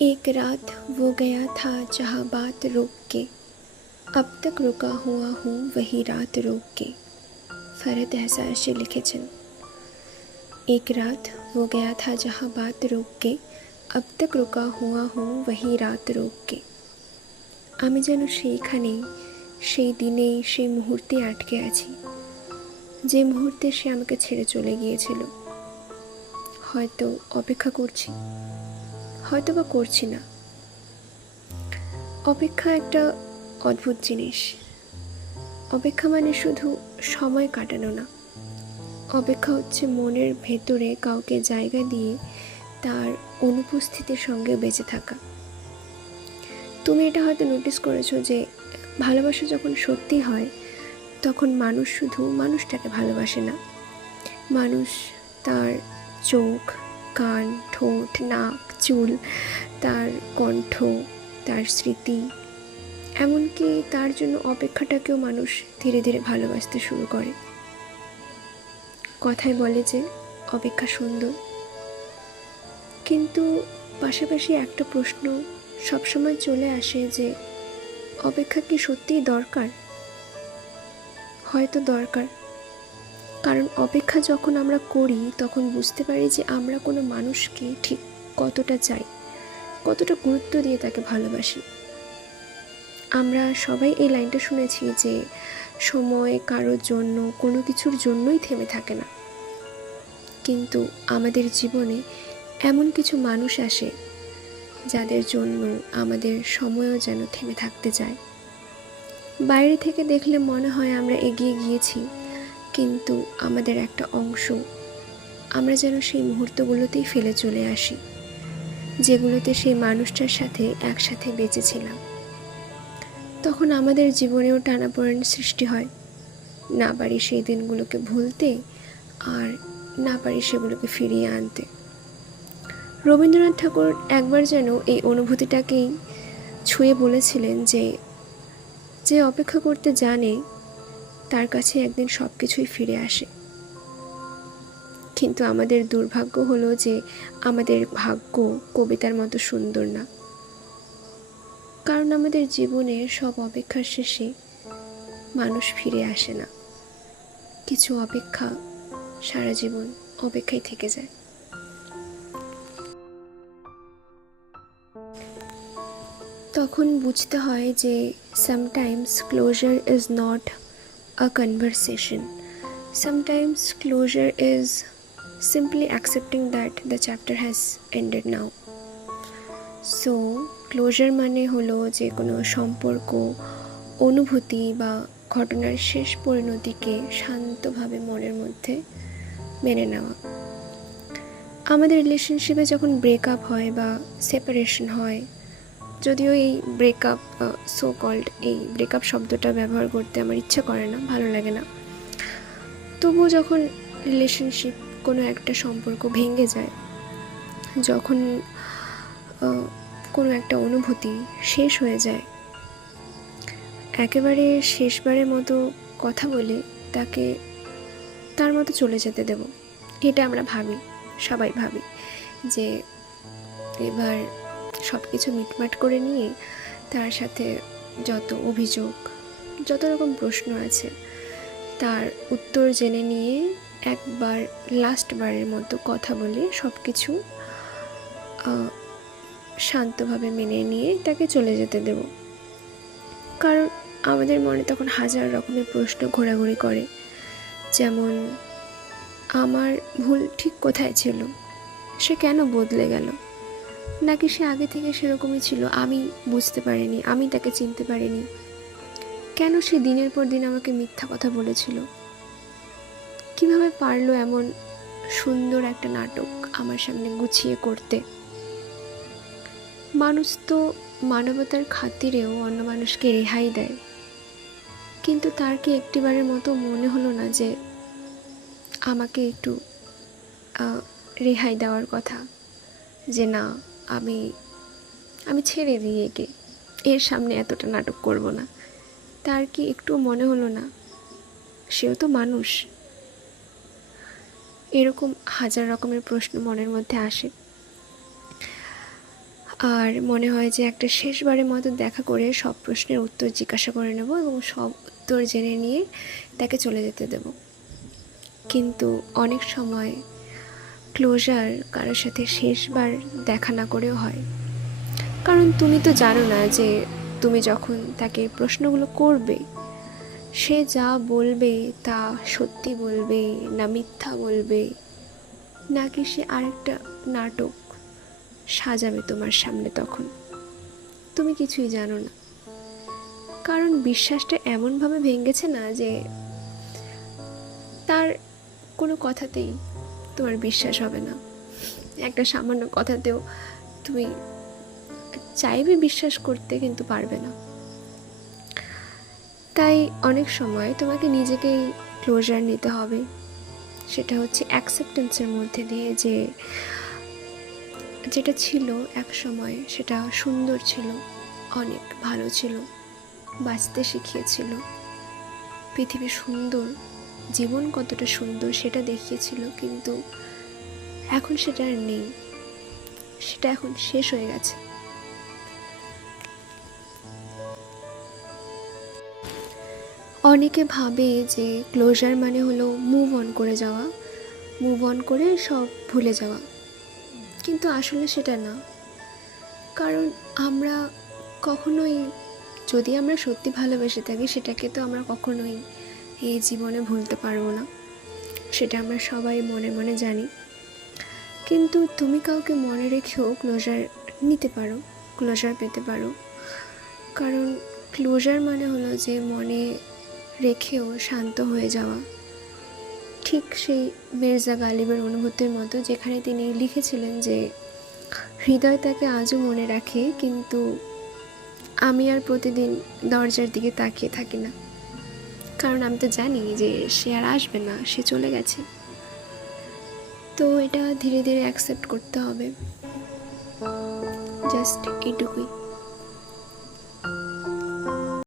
एक रात वो गया था जहाँ बात रोक के, अब तक रुका हुआ हूँ वही रात रोक के। फरहत एहसासी लिखेছেন। एक रात वो गया था जहाँ बात रोक के, अब तक रुका हुआ हूँ वही रात रोक के। আমি যেন সেইখানেই, সেই দিনেই, সেই মুহূর্তে আটকে আছি, যে মুহূর্তে সে আমাকে ছেড়ে চলে গিয়েছিল। হয়তো অপেক্ষা করছি, হয়তো বা করছি না। অপেক্ষা একটা অদ্ভুত জিনিস। অপেক্ষা মানে শুধু সময় কাটানো না, অপেক্ষা হচ্ছে মনের ভেতরে কাউকে জায়গা দিয়ে তার অনুপস্থিতির সঙ্গে বেঁচে থাকা। তুমি এটা হয়তো নোটিস করেছো যে ভালোবাসা যখন সত্যি হয় তখন মানুষ শুধু মানুষটাকে ভালোবাসে না, মানুষ তার চোখ, কান, ঠোঁট, নাক, চুল, তার কণ্ঠ, তার স্মৃতি, এমনকি তার জন্য অপেক্ষাটাকেও মানুষ ধীরে ধীরে ভালোবাসতে শুরু করে। কথায় বলে যে অপেক্ষা সুন্দর, কিন্তু পাশাপাশি একটা প্রশ্ন সবসময় চলে আসে যে অপেক্ষা কি সত্যিই দরকার? হয়তো দরকার, কারণ অপেক্ষা যখন আমরা করি তখন বুঝতে পারি যে আমরা কোনো মানুষকে ঠিক কতটা চাই, কতটা গুরুত্ব দিয়ে তাকে ভালোবাসি। আমরা সবাই এই লাইনটা শুনেছি যে সময় কারোর জন্য, কোনো কিছুর জন্যই থেমে থাকে না, কিন্তু আমাদের জীবনে এমন কিছু মানুষ আসে যাদের জন্য আমাদের সময়ও যেন থেমে থাকতে চায়। বাইরে থেকে দেখলে মনে হয় আমরা এগিয়ে গিয়েছি, কিন্তু আমাদের একটা অংশ আমরা যেন সেই মুহূর্তগুলোতেই ফেলে চলে আসি, যেগুলোতে সেই মানুষটার সাথে একসাথে বেঁচেছিলাম। তখন আমাদের জীবনেও টানাপোড়েন সৃষ্টি হয়, না পারি সেই দিনগুলোকে ভুলতে, আর না পারি সেগুলোকে ফিরিয়ে আনতে। রবীন্দ্রনাথ ঠাকুর একবার যেন এই অনুভূতিটাকেই ছুঁয়ে বলেছিলেন যে যে অপেক্ষা করতে জানে তার কাছে একদিন সব কিছুই ফিরে আসে। কিন্তু আমাদের দুর্ভাগ্য হলো যে আমাদের ভাগ্য কবিতার মতো সুন্দর না, কারণ আমাদের জীবনের সব অপেক্ষার শেষে মানুষ ফিরে আসে না। কিছু অপেক্ষা সারা জীবন অপেক্ষায় থেকে যায়। তখন বুঝতে হয় যে sometimes closure is not a conversation. Sometimes closure is simply accepting that the chapter has ended now. So closure মানে হলো যে কোনো সম্পর্ক, অনুভূতি বা ঘটনার শেষ পরিণতিকে শান্তভাবে মনের মধ্যে মেনে নেওয়া। আমাদের রিলেশনশিপে যখন ব্রেকআপ হয় বা সেপারেশন হয়, যদিও এই ব্রেকআপ সো কল্ড এই ব্রেকআপ শব্দটা ব্যবহার করতে আমার ইচ্ছা করে না, ভালো লাগে না, তবুও যখন রিলেশনশিপ, কোনো একটা সম্পর্ক ভেঙে যায়, যখন কোনো একটা অনুভূতি শেষ হয়ে যায়, একেবারে শেষবারের মতো কথা বলে তাকে তার মতো চলে যেতে দেব, এটা আমরা ভাবি, সবাই ভাবি যে এবার সব কিছু মিটমাট করে নিয়ে তার সাথে যত অভিযোগ, যত রকম প্রশ্ন আছে তার উত্তর জেনে নিয়ে একবার লাস্টবারের মতো কথা বলে সব কিছু শান্তভাবে মেনে নিয়ে তাকে চলে যেতে দেব। কারণ আমাদের মনে তখন হাজার রকমের প্রশ্ন ঘোরাঘুরি করে, যেমন আমার ভুল ঠিক কোথায় ছিল, সে কেন বদলে গেল, নাকি সে আগে থেকে সেরকমই ছিল, আমি বুঝতে পারিনি, আমি তাকে চিনতে পারিনি, কেন সে দিনের পর দিন আমাকে মিথ্যা কথা বলেছিল, কিভাবে পারলো এমন সুন্দর একটা নাটক আমার সামনে গুছিয়ে করতে। মানুষ তো মানবতার খাতিরেও অন্য মানুষকে রেহাই দেয়, কিন্তু তার কি একটিবারের মতো মনে হলো না যে আমাকে একটু রেহাই দেওয়ার কথা, যে না আমি আমি ছেড়ে দিই একে, এর সামনে এতটা নাটক করব না? তার কি একটু মনে হলো না? সেও তো মানুষ। এরকম হাজার রকমের প্রশ্ন মনের মধ্যে আসে। আর মনে হয় যে একটা শেষবারের মতো দেখা করে সব প্রশ্নের উত্তর জিজ্ঞাসা করে নেব এবং সব উত্তর জেনে নিয়ে তাকে চলে যেতে দেব। কিন্তু অনেক সময় ক্লোজার কারোর সাথে শেষবার দেখা না করেও হয়। কারণ তুমি তো জানো না যে তুমি যখন তাকে প্রশ্নগুলো করবে সে যা বলবে তা সত্যি বলবে না মিথ্যা বলবে, নাকি সে আরেকটা নাটক সাজাবে তোমার সামনে। তখন তুমি কিছুই জানো না, কারণ বিশ্বাসটা এমনভাবে ভেঙেছে না যে তার কোনো কথাতেই তোমার বিশ্বাস হবে না। একটা সামান্য কথাতেও তুমি চাইবে বিশ্বাস করতে, কিন্তু পারবে না। তাই অনেক সময় তোমাকে নিজেকেই ক্লোজার নিতে হবে। সেটা হচ্ছে অ্যাকসেপ্টেন্সের মধ্যে দিয়ে যে যেটা ছিল এক সময় সেটা সুন্দর ছিল, অনেক ভালো ছিল, বাঁচতে শিখিয়েছিল, পৃথিবী সুন্দর, জীবন কতটা সুন্দর সেটা দেখিয়েছিল, কিন্তু এখন সেটা আর নেই, সেটা এখন শেষ হয়ে গেছে। অনেকে ভাবে যে ক্লোজার মানে হলো মুভ অন করে যাওয়া, মুভ অন করে সব ভুলে যাওয়া, কিন্তু আসলে সেটা না। কারণ আমরা কখনোই, যদি আমরা সত্যি ভালোবেসে থাকি সেটাকে তো আমরা কখনোই এই জীবনে ভুলতে পারবো না, সেটা আমরা সবাই মনে মনে জানি। কিন্তু তুমি কাউকে মনে রেখেও ক্লোজার নিতে পারো, ক্লোজার পেতে পারো। কারণ ক্লোজার মানে হলো যে মনে রেখেও শান্ত হয়ে যাওয়া। ঠিক সেই মির্জা গালিবের অনুভূতির মতো, যেখানে তিনি লিখেছিলেন যে হৃদয় তাকে আজও মনে রাখে, কিন্তু আমি আর প্রতিদিন দরজার দিকে তাকিয়ে থাকি না, কারণ আমি তো জানি যে সে আর আসবে না, সে চলে গেছে। তো এটা ধীরে ধীরে অ্যাকসেপ্ট করতে হবে, জাস্ট এইটুকুই।